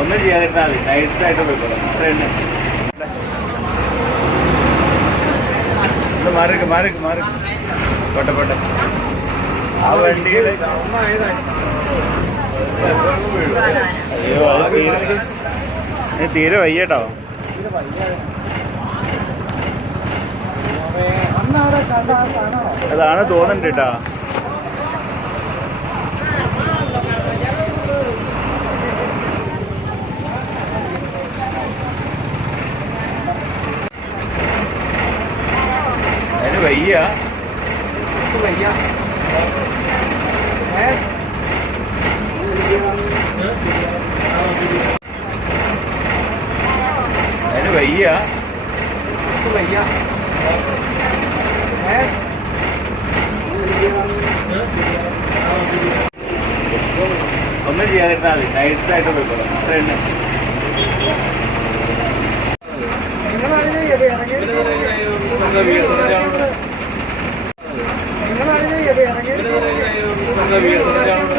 ഒന്നും ചെയ്യാതിട്ടാ മതി നൈസ് ആയിട്ട് പോയിക്കോളാം അത്ര മാറി മാറി മാറി പോട്ടെ പോട്ടെ ആ വണ്ടിയില് തീരെ വയ്യട്ടോ അതാണ് തോന്നണ്ടിട്ടാ vậy á Thú vị á Thế nó vậy á Thú vị á ഒന്ന് ചെയ്യാൻ കിട്ടാൽ മതി നൈസ് ആയിട്ട് പോയിക്കോളാം അത്ര തന്നെ നിങ്ങൾ na vida.